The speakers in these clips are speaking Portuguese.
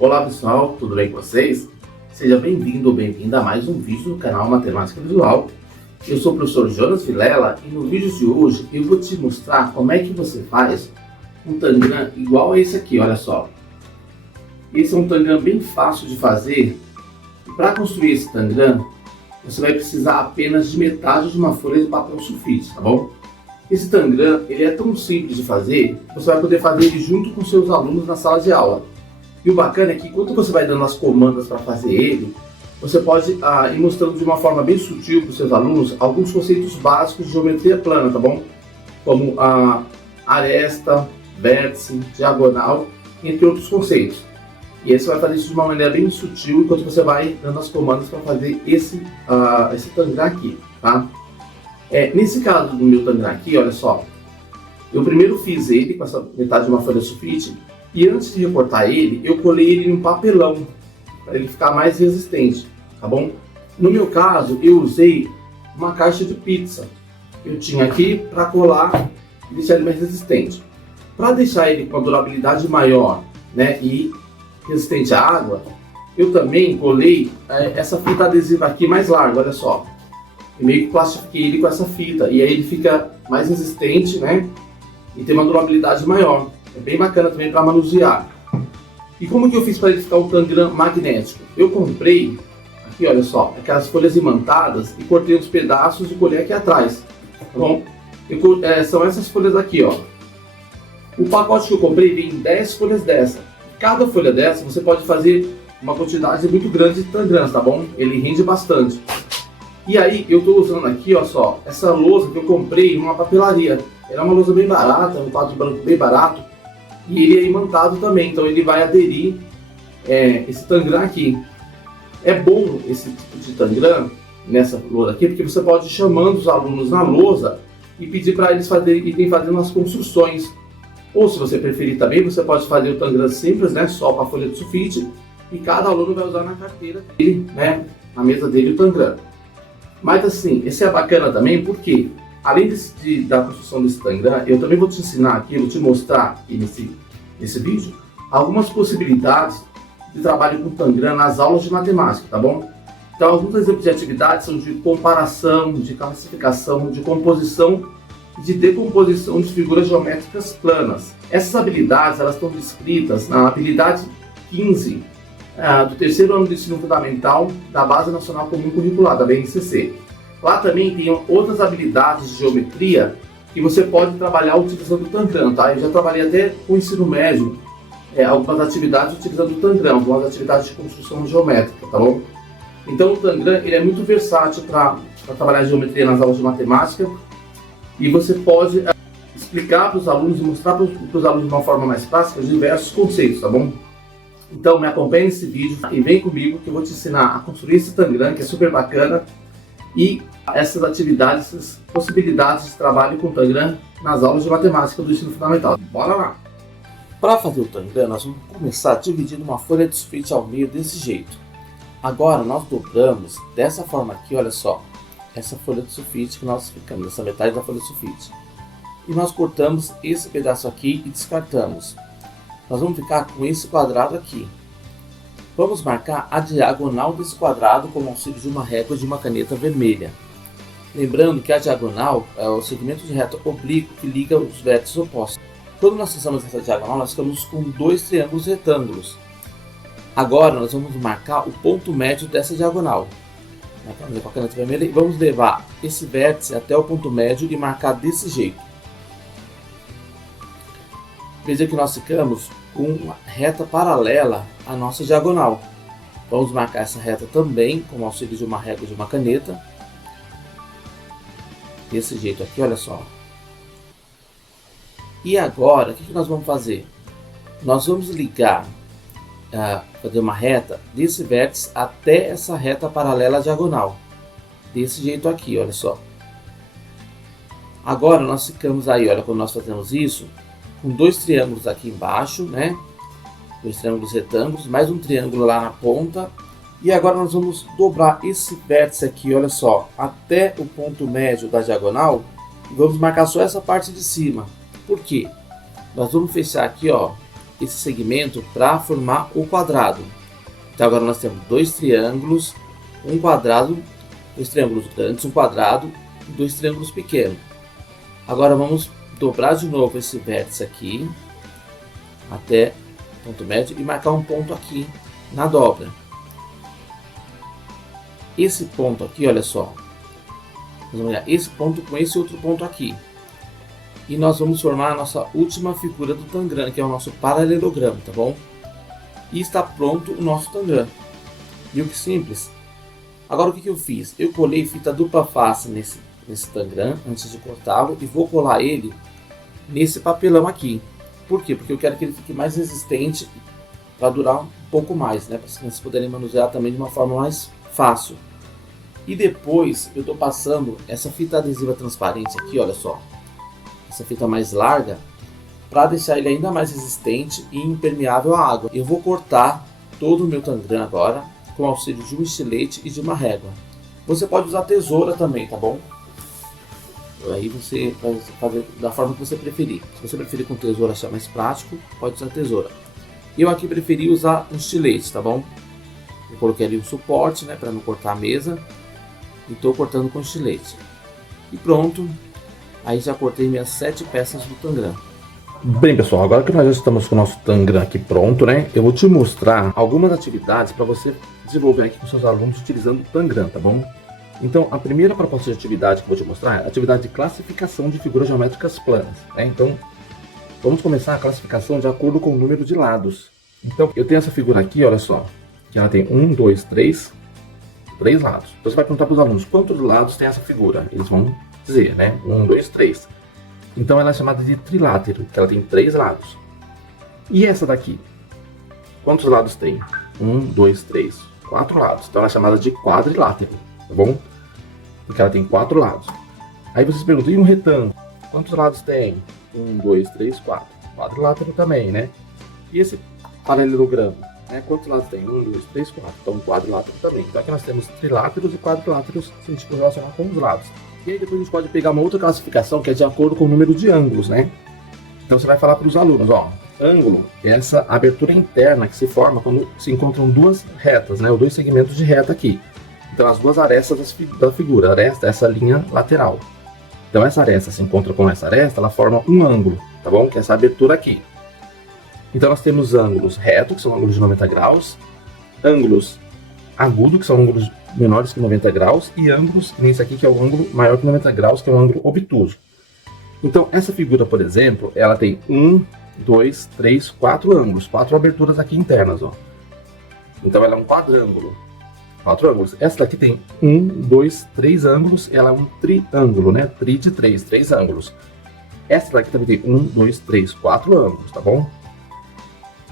Olá pessoal, tudo bem com vocês? Seja bem-vindo ou bem-vinda a mais um vídeo do canal Matemática Visual. Eu sou o professor Jonas Vilela e no vídeo de hoje eu vou te mostrar como é que você faz um tangram igual a esse aqui, olha só. Esse é um tangram bem fácil de fazer. Para construir esse tangram, você vai precisar apenas de metade de uma folha de papel sulfite, tá bom? Esse tangram, ele é tão simples de fazer, você vai poder fazer ele junto com seus alunos na sala de aula. E o bacana é que quando você vai dando as comandas para fazer ele, você pode ir mostrando de uma forma bem sutil para os seus alunos alguns conceitos básicos de geometria plana, tá bom? Como a aresta, vértice, diagonal, entre outros conceitos. E aí você vai fazer isso de uma maneira bem sutil enquanto você vai dando as comandas para fazer esse tangram aqui, tá? Nesse caso do meu tangram aqui, olha só, eu primeiro fiz ele com essa metade de uma folha sulfite e antes de recortar ele, eu colei ele em um papelão para ele ficar mais resistente, tá bom? No meu caso, eu usei uma caixa de pizza que eu tinha aqui para colar e deixar ele mais resistente. Para deixar ele com uma durabilidade maior, né, e resistente à água, eu também colei essa fita adesiva aqui mais larga, olha só. Eu meio que plastifiquei ele com essa fita e aí ele fica mais resistente, né, e tem uma durabilidade maior. É bem bacana também para manusear. E como que eu fiz para ele ficar um tangram magnético? Eu comprei, aqui olha só, aquelas folhas imantadas e cortei uns pedaços e colei aqui atrás, tá bom? São essas folhas aqui, ó. O pacote que eu comprei vem 10 folhas dessa. Cada folha dessa você pode fazer uma quantidade muito grande de tangrams, tá bom? Ele rende bastante. E aí eu estou usando aqui, ó só, essa lousa que eu comprei numa papelaria. Ela é uma lousa bem barata, um quadro branco bem barato. E ele é imantado também, então ele vai aderir esse tangram aqui. É bom esse tipo de tangram nessa lousa aqui, porque você pode ir chamando os alunos na lousa e pedir para eles irem fazendo as construções. Ou se você preferir também, você pode fazer o tangram simples, né, só com a folha de sulfite, e cada aluno vai usar na carteira dele, né, na mesa dele o tangram. Mas assim, esse é bacana também porque, além da construção desse tangram, eu também vou te ensinar aqui, vou te mostrar aqui nesse vídeo, algumas possibilidades de trabalho com tangram nas aulas de matemática, tá bom? Então, alguns exemplos de atividades são de comparação, de classificação, de composição e de decomposição de figuras geométricas planas. Essas habilidades, elas estão descritas na habilidade 15 do terceiro ano do ensino fundamental da Base Nacional Comum Curricular, da BNCC. Lá também tem outras habilidades de geometria que você pode trabalhar utilizando o tangram, tá? Eu já trabalhei até com o ensino médio, algumas atividades utilizando o tangram, algumas atividades de construção geométrica, tá bom? Então o tangram, ele é muito versátil para trabalhar geometria nas aulas de matemática e você pode explicar para os alunos e mostrar para os alunos de uma forma mais prática diversos conceitos, tá bom? Então me acompanhe nesse vídeo e vem comigo que eu vou te ensinar a construir esse tangram, que é super bacana, e essas atividades, essas possibilidades de trabalho com tangram nas aulas de matemática do ensino fundamental. Bora lá! Para fazer o tangram, nós vamos começar dividindo uma folha de sulfite ao meio desse jeito. Agora nós dobramos dessa forma aqui, olha só, essa folha de sulfite que nós ficamos, essa metade da folha de sulfite. E nós cortamos esse pedaço aqui e descartamos. Nós vamos ficar com esse quadrado aqui. Vamos marcar a diagonal desse quadrado com o auxílio de uma régua e de uma caneta vermelha. Lembrando que a diagonal é o segmento de reta oblíquo que liga os vértices opostos. Quando nós traçamos essa diagonal, nós ficamos com dois triângulos retângulos. Agora nós vamos marcar o ponto médio dessa diagonal. Com a caneta vermelha, e vamos levar esse vértice até o ponto médio e marcar desse jeito. Veja que nós ficamos com uma reta paralela à nossa diagonal. Vamos marcar essa reta também com o auxílio de uma régua e de uma caneta. Desse jeito aqui, olha só. E agora, o que nós vamos fazer? Nós vamos ligar, fazer uma reta desse vértice até essa reta paralela à diagonal. Desse jeito aqui, olha só. Agora nós ficamos aí, olha, quando nós fazemos isso, com dois triângulos aqui embaixo, né? Dois triângulos retângulos, mais um triângulo lá na ponta. E agora nós vamos dobrar esse vértice aqui, olha só, até o ponto médio da diagonal. E vamos marcar só essa parte de cima. Por quê? Nós vamos fechar aqui, ó, esse segmento para formar o quadrado. Então agora nós temos dois triângulos, um quadrado, dois triângulos grandes, um quadrado e dois triângulos pequenos. Agora vamos dobrar de novo esse vértice aqui até o ponto médio e marcar um ponto aqui na dobra. Esse ponto aqui, olha só, vamos olhar esse ponto com esse outro ponto aqui. E nós vamos formar a nossa última figura do tangram, que é o nosso paralelogramo, tá bom? E está pronto o nosso tangram. Viu que simples? Agora o que eu fiz? Eu colei fita dupla face nesse tangram antes de cortá-lo e vou colar ele nesse papelão aqui. Por quê? Porque eu quero que ele fique mais resistente para durar um pouco mais, né? Para as crianças poderem manusear também de uma forma mais fácil. E depois eu estou passando essa fita adesiva transparente aqui, olha só. Essa fita mais larga, para deixar ele ainda mais resistente e impermeável à água. Eu vou cortar todo o meu tangram agora com o auxílio de um estilete e de uma régua. Você pode usar tesoura também, tá bom? Aí você vai fazer da forma que você preferir. Se você preferir com tesoura, achar mais prático, pode usar tesoura. Eu aqui preferi usar um estilete, tá bom? Eu coloquei ali um suporte, né, para não cortar a mesa. E estou cortando com estilete. E pronto. Aí já cortei minhas 7 peças do tangram. Bem, pessoal, agora que nós já estamos com o nosso tangram aqui pronto, né? Eu vou te mostrar algumas atividades para você desenvolver aqui com seus alunos utilizando o tangram, tá bom? Então, a primeira proposta de atividade que eu vou te mostrar é a atividade de classificação de figuras geométricas planas, né? Então, vamos começar a classificação de acordo com o número de lados. Então, eu tenho essa figura aqui, olha só, que ela tem 1, 2, 3 lados. Então, você vai perguntar para os alunos quantos lados tem essa figura. Eles vão dizer, né? 1, 2, 3. Então ela é chamada de trilátero, porque ela tem 3 lados. E essa daqui? Quantos lados tem? 1, 2, 3, 4 lados. Então ela é chamada de quadrilátero, tá bom? Porque ela tem 4 lados. Aí vocês perguntam, e um retângulo? Quantos lados tem? 1, 2, 3, 4. Quadrilátero também, né? E esse paralelogramo? Quantos lados tem? 1, 2, 3, 4. Então quadrilátero também. Então aqui nós temos triláteros e quadriláteros se a gente for relacionar com os lados. E aí depois a gente pode pegar uma outra classificação que é de acordo com o número de ângulos, né? Então você vai falar para os alunos, ó, ângulo é essa abertura interna que se forma quando se encontram duas retas, né? Ou dois segmentos de reta aqui. Então as duas arestas da figura, a aresta é essa linha lateral. Então essa aresta se encontra com essa aresta, ela forma um ângulo, tá bom? Que é essa abertura aqui. Então nós temos ângulos retos, que são ângulos de 90 graus, ângulos agudos, que são ângulos menores que 90 graus, e ângulos, nesse aqui que é o ângulo maior que 90 graus, que é o ângulo obtuso. Então essa figura, por exemplo, ela tem 1, 2, 3, 4 ângulos, 4 aberturas aqui internas, ó. Então ela é um quadrângulo, 4 ângulos. Essa daqui tem 1, 2, 3 ângulos, ela é um triângulo, né? Tri de 3 ângulos. Essa daqui também tem 1, 2, 3, 4 ângulos, tá bom?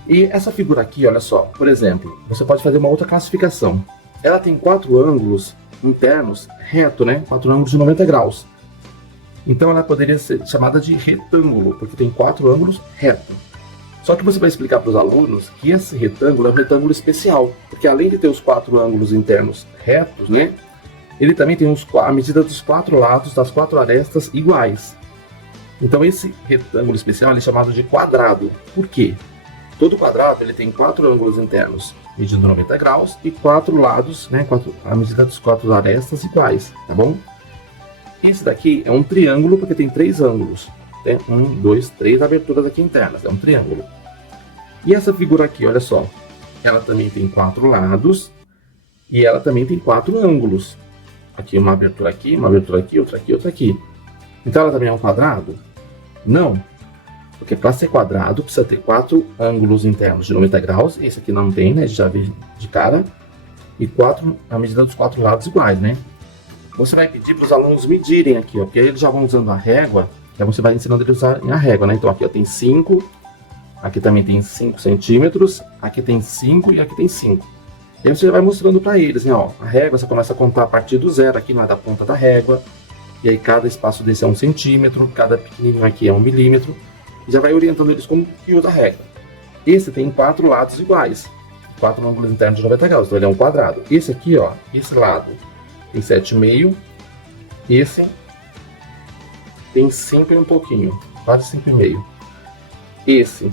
E essa figura aqui, olha só, por exemplo, você pode fazer uma outra classificação. Ela tem 4 ângulos internos reto, né? 4 ângulos de 90 graus. Então ela poderia ser chamada de retângulo, porque tem 4 ângulos reto. Só que você vai explicar para os alunos que esse retângulo é um retângulo especial, porque além de ter os 4 ângulos internos retos, né? Ele também tem a medida dos 4 lados das 4 arestas iguais. Então esse retângulo especial é chamado de quadrado. Por quê? Todo quadrado ele tem 4 ângulos internos medindo 90 graus e 4 lados, né, a medida dos 4 arestas iguais, tá bom? Esse daqui é um triângulo porque tem 3 ângulos, né? 1, 2, 3 aberturas aqui internas, é um triângulo. E essa figura aqui, olha só, ela também tem 4 lados e ela também tem 4 ângulos. Aqui uma abertura aqui, outra aqui, outra aqui. Então ela também é um quadrado? Não. Porque para ser quadrado precisa ter 4 ângulos internos de 90 graus, esse aqui não tem, né, já vê de cara, e a medida dos 4 lados iguais, né? Você vai pedir para os alunos medirem aqui, ó, porque aí eles já vão usando a régua, aí você vai ensinando eles a usarem a régua, né? Então aqui ó, tem 5, aqui também tem 5 centímetros, aqui tem 5 e aqui tem 5. E aí você já vai mostrando para eles, né, ó, a régua você começa a contar a partir do zero, aqui não é da ponta da régua, e aí cada espaço desse é 1 centímetro, cada pequenininho aqui é 1 milímetro, e já vai orientando eles como que usa a régua. Esse tem 4 lados iguais, 4 ângulos internos de 90 graus, então ele é um quadrado. Esse aqui, ó, esse lado tem 7,5, esse tem 5 e um pouquinho, quase 5,5. Esse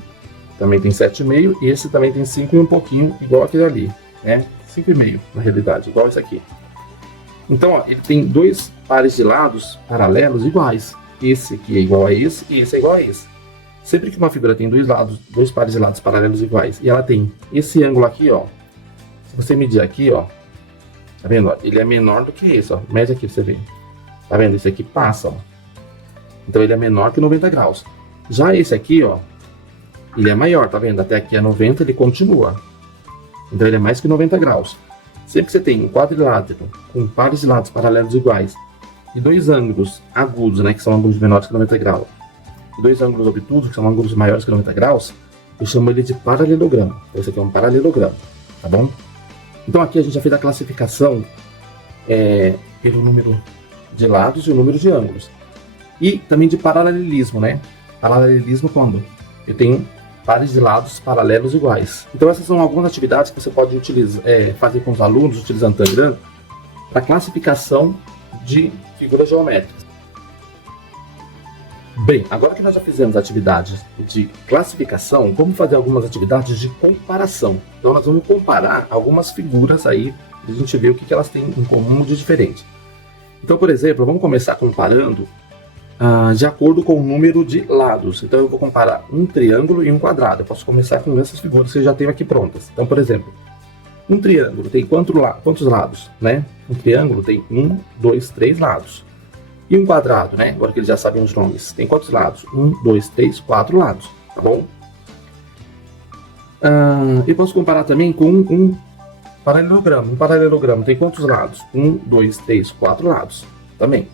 também tem 7,5 e esse também tem 5 e um pouquinho, igual aquele ali, né? 5,5 na realidade, igual esse aqui. Então, ó, ele tem dois pares de lados paralelos iguais. Esse aqui é igual a esse e esse é igual a esse. Sempre que uma figura tem dois pares de lados paralelos iguais e ela tem esse ângulo aqui, ó. Se você medir aqui, ó, tá vendo? Ó, ele é menor do que esse, ó. Mede aqui pra você ver. Tá vendo? Esse aqui passa, ó. Então ele é menor que 90 graus. Já esse aqui, ó, ele é maior, tá vendo? Até aqui é 90, ele continua. Então ele é mais que 90 graus. Sempre que você tem um quadrilátero com pares de lados paralelos iguais e dois ângulos agudos, né, que são ângulos menores que 90 graus, e dois ângulos obtusos, que são ângulos maiores que 90 graus, eu chamo ele de paralelogramo. Então esse aqui é um paralelogramo, tá bom? Então aqui a gente já fez a classificação pelo número de lados e o número de ângulos. E também de paralelismo, né? Paralelismo quando eu tenho pares de lados paralelos iguais. Então essas são algumas atividades que você pode utilizar, fazer com os alunos utilizando Tangram para classificação de figuras geométricas. Bem, agora que nós já fizemos atividades de classificação, vamos fazer algumas atividades de comparação. Então nós vamos comparar algumas figuras aí para a gente ver o que elas têm em comum de diferente. Então, por exemplo, vamos começar comparando de acordo com o número de lados. Então eu vou comparar um triângulo e um quadrado. Eu posso começar com essas figuras que eu já tenho aqui prontas. Então, por exemplo, um triângulo tem quantos lados, né? Um triângulo tem 1, 2, 3 lados. E um quadrado, né? Agora que eles já sabem os nomes, tem quantos lados? 1, 2, 3, 4 lados, tá bom? E posso comparar também com um paralelogramo. Um paralelogramo tem quantos lados? 1, 2, 3, 4 lados, também.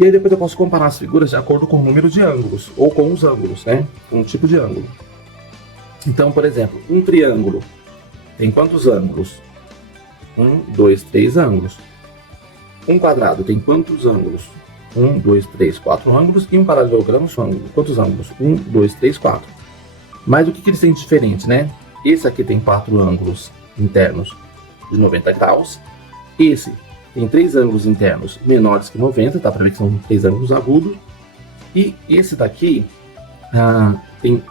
E aí depois eu posso comparar as figuras de acordo com o número de ângulos, ou com os ângulos, né? Um tipo de ângulo. Então, por exemplo, um triângulo tem quantos ângulos? 1, 2, 3 ângulos. Um quadrado tem quantos ângulos? 1, 2, 3, 4 ângulos. E um paralelogramo são quantos ângulos? 1, 2, 3, 4. Mas o que eles têm de diferente, né? Esse aqui tem 4 ângulos internos de 90 graus. Esse tem 3 ângulos internos menores que 90, tá? Para ver que são 3 ângulos agudos. E esse daqui tem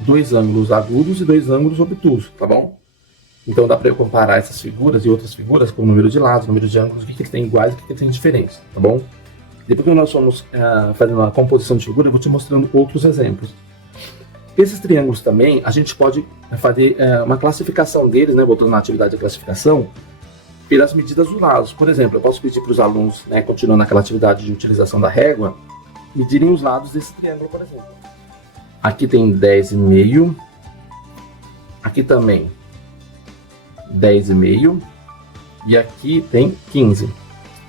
2 ângulos agudos e 2 ângulos obtusos, tá bom? Então dá para eu comparar essas figuras e outras figuras com o número de lados, número de ângulos, o que eles têm iguais e o que eles têm diferentes, tá bom? Depois que nós formos fazendo a composição de figura, eu vou te mostrando outros exemplos. Esses triângulos também, a gente pode fazer uma classificação deles, né? Voltando na atividade de classificação, pelas medidas dos lados. Por exemplo, eu posso pedir para os alunos, né, continuando naquela atividade de utilização da régua, medirem os lados desse triângulo, por exemplo. Aqui tem 10,5. Aqui também 10,5. E aqui tem 15.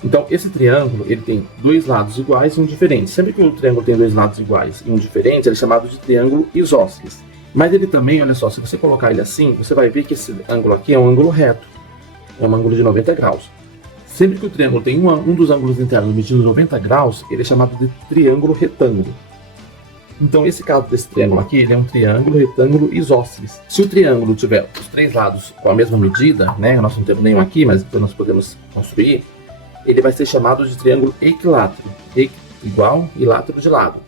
Então, esse triângulo, ele tem dois lados iguais e um diferente. Sempre que o triângulo tem dois lados iguais e um diferente, ele é chamado de triângulo isósceles. Mas ele também, olha só, se você colocar ele assim, você vai ver que esse ângulo aqui é um ângulo reto. É um ângulo de 90 graus. Sempre que o triângulo tem um dos ângulos internos medindo 90 graus, ele é chamado de triângulo retângulo. Então, esse caso desse triângulo aqui, ele é um triângulo retângulo isósceles. Se o triângulo tiver os 3 lados com a mesma medida, né, nós não temos nenhum aqui, mas depois nós podemos construir, ele vai ser chamado de triângulo equilátero. Igual e látero de lado.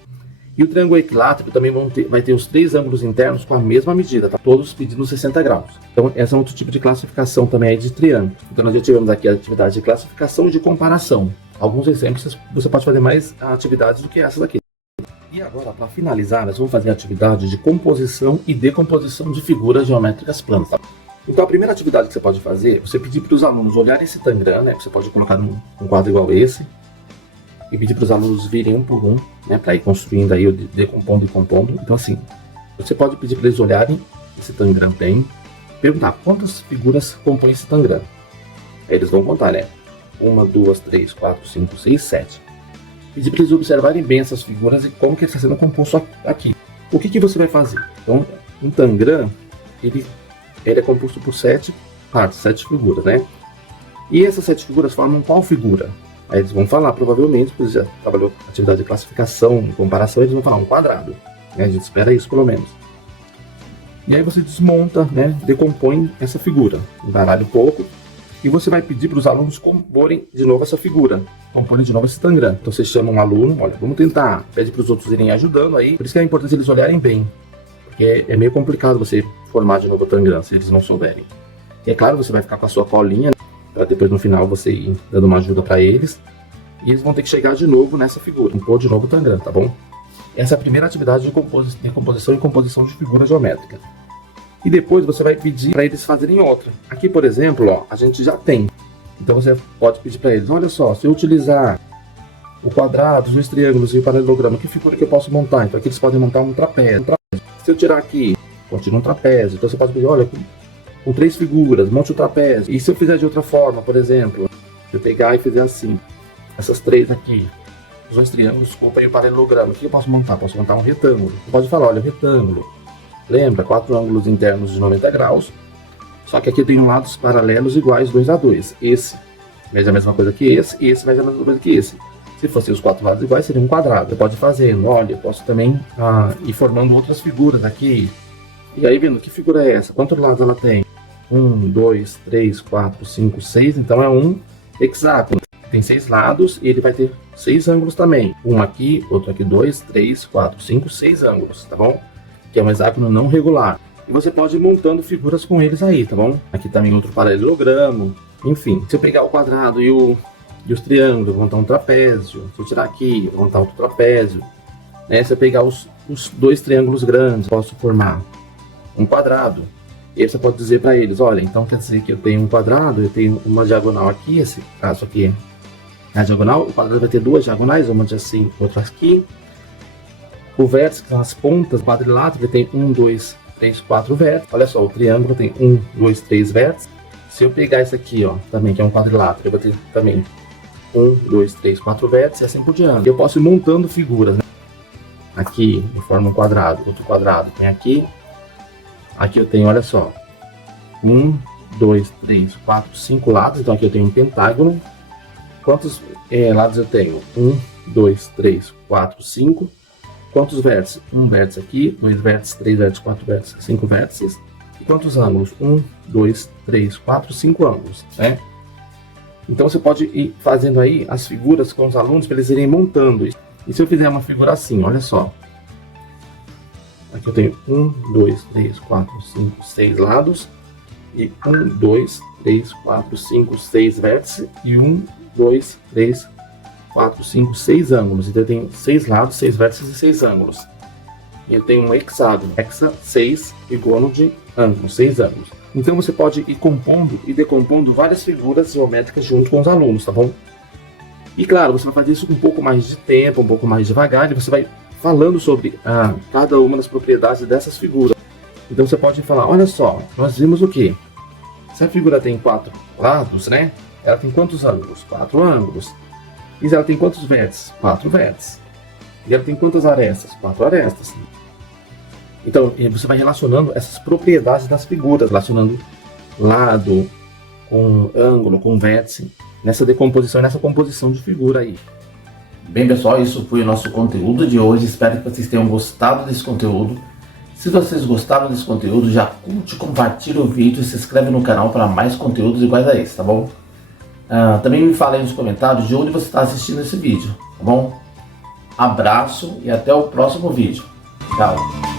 E o triângulo equilátero também vai ter os 3 ângulos internos com a mesma medida, tá? Todos medindo 60 graus. Então, essa é outro tipo de classificação também aí de triângulo. Então, nós já tivemos aqui a atividade de classificação e de comparação. Alguns exemplos, você pode fazer mais atividades do que essas aqui. E agora, para finalizar, nós vamos fazer a atividade de composição e decomposição de figuras geométricas planas. Tá? Então, a primeira atividade que você pode fazer, você pedir para os alunos olharem esse Tangram, né? Você pode colocar num quadro igual esse, e pedir para os alunos virem um por um, né, para ir construindo aí, decompondo e compondo. Então assim, você pode pedir para eles olharem esse Tangram bem, perguntar quantas figuras compõem esse Tangram. Aí eles vão contar, né? 1, 2, 3, 4, 5, 6, 7. Pedir para eles observarem bem essas figuras e como que ele está sendo composto aqui. O que você vai fazer? Então, um Tangram, ele é composto por 7 partes, 7 figuras, né? E essas 7 figuras formam qual figura? Aí eles vão falar, provavelmente, porque já trabalhou atividade de classificação e comparação, eles vão falar um quadrado. Né? A gente espera isso, pelo menos. E aí você desmonta, né? Decompõe essa figura, embaralha um pouco, e você vai pedir para os alunos comporem de novo essa figura, comporem de novo esse Tangram. Então você chama um aluno, olha, vamos tentar, pede para os outros irem ajudando aí, por isso que é importante eles olharem bem, porque é meio complicado você formar de novo o Tangram, se eles não souberem. E é claro, você vai ficar com a sua colinha, para depois no final você ir dando uma ajuda para eles. E eles vão ter que chegar de novo nessa figura, compor de novo o Tangram, tá bom? Essa é a primeira atividade de composição e composição de figura geométrica. E depois você vai pedir para eles fazerem outra. Aqui, por exemplo, ó, a gente já tem. Então você pode pedir para eles, olha só, se eu utilizar o quadrado, os dois triângulos e o paralelogramo, que figura que eu posso montar? Então aqui eles podem montar um trapézio. Se eu tirar aqui, continua um trapézio. Então você pode pedir, olha, com 3 figuras, monte o trapézio. E se eu fizer de outra forma, por exemplo, se eu pegar e fizer assim, essas 3 aqui, os dois triângulos, desculpa, e o paralelogramo, o que eu posso montar? Posso montar um retângulo. Você pode falar, olha, retângulo. Lembra, 4 ângulos internos de 90 graus. Só que aqui tem lados paralelos iguais 2 a 2. Esse mede a mesma coisa que esse, e esse mede a mesma coisa que esse. Se fossem os 4 lados iguais, seria um quadrado. Você pode ir fazendo, olha, eu posso também ir formando outras figuras aqui. E aí, vendo, que figura é essa? Quantos lados ela tem? 1, 2, 3, 4, 5, 6. Então é um hexágono. Tem 6 lados e ele vai ter 6 ângulos também. Um aqui, outro aqui, 2, 3, 4, 5, 6 ângulos, tá bom? Que é um hexágono não regular. E você pode ir montando figuras com eles aí, tá bom? Aqui também outro paralelogramo. Enfim, se eu pegar o quadrado e os triângulos, vou montar um trapézio. Se eu tirar aqui, vou montar outro trapézio. Né? Se eu pegar os 2 triângulos grandes, posso formar um quadrado. E aí você pode dizer para eles, olha, então quer dizer que eu tenho um quadrado, eu tenho uma diagonal aqui, esse caso aqui é a diagonal, o quadrado vai ter 2 diagonais, uma de assim, outra aqui. O vértice, que são as pontas, o quadrilátero, ele tem 1, 2, 3, 4 vértices. Olha só, o triângulo tem 1, 2, 3 vértices. Se eu pegar esse aqui, ó, também, que é um quadrilátero, eu vou ter também 1, 2, 3, 4 vértices e assim por diante. Eu posso ir montando figuras, né? Aqui eu formo um quadrado, outro quadrado tem aqui. Aqui eu tenho, olha só, 1, 2, 3, 4, 5 lados. Então aqui eu tenho um pentágono. Quantos lados eu tenho? 1, 2, 3, 4, 5. Quantos vértices? Um vértice aqui, 2 vértices, 3 vértices, 4 vértices, 5 vértices. E quantos ângulos? 1, 2, 3, 4, 5 ângulos, né? Então você pode ir fazendo aí as figuras com os alunos para eles irem montando. E se eu fizer uma figura assim, olha só. Aqui eu tenho 1, 2, 3, 4, 5, 6 lados. E 1, 2, 3, 4, 5, 6 vértices. E 1, 2, 3, 4, 5, 6 ângulos. Então eu tenho 6 lados, 6 vértices e 6 ângulos. E eu tenho um hexágono. Hexa, 6 e gono de ângulo, 6 ângulos. Então você pode ir compondo e decompondo várias figuras geométricas junto com os alunos, tá bom? E claro, você vai fazer isso com um pouco mais de tempo, um pouco mais devagar, e você vai falando sobre cada uma das propriedades dessas figuras. Então você pode falar, olha só, nós vimos o quê? Se a figura tem 4 lados, né? Ela tem quantos ângulos? 4 ângulos. E ela tem quantos vértices? 4 vértices. E ela tem quantas arestas? 4 arestas. Então, você vai relacionando essas propriedades das figuras, relacionando lado com ângulo, com vértice, nessa decomposição, nessa composição de figura aí. Bem, pessoal, isso foi o nosso conteúdo de hoje. Espero que vocês tenham gostado desse conteúdo. Se vocês gostaram desse conteúdo, já curte, compartilha o vídeo e se inscreve no canal para mais conteúdos iguais a esse, tá bom? Também me fala aí nos comentários de onde você está assistindo esse vídeo, tá bom? Abraço e até o próximo vídeo. Tchau!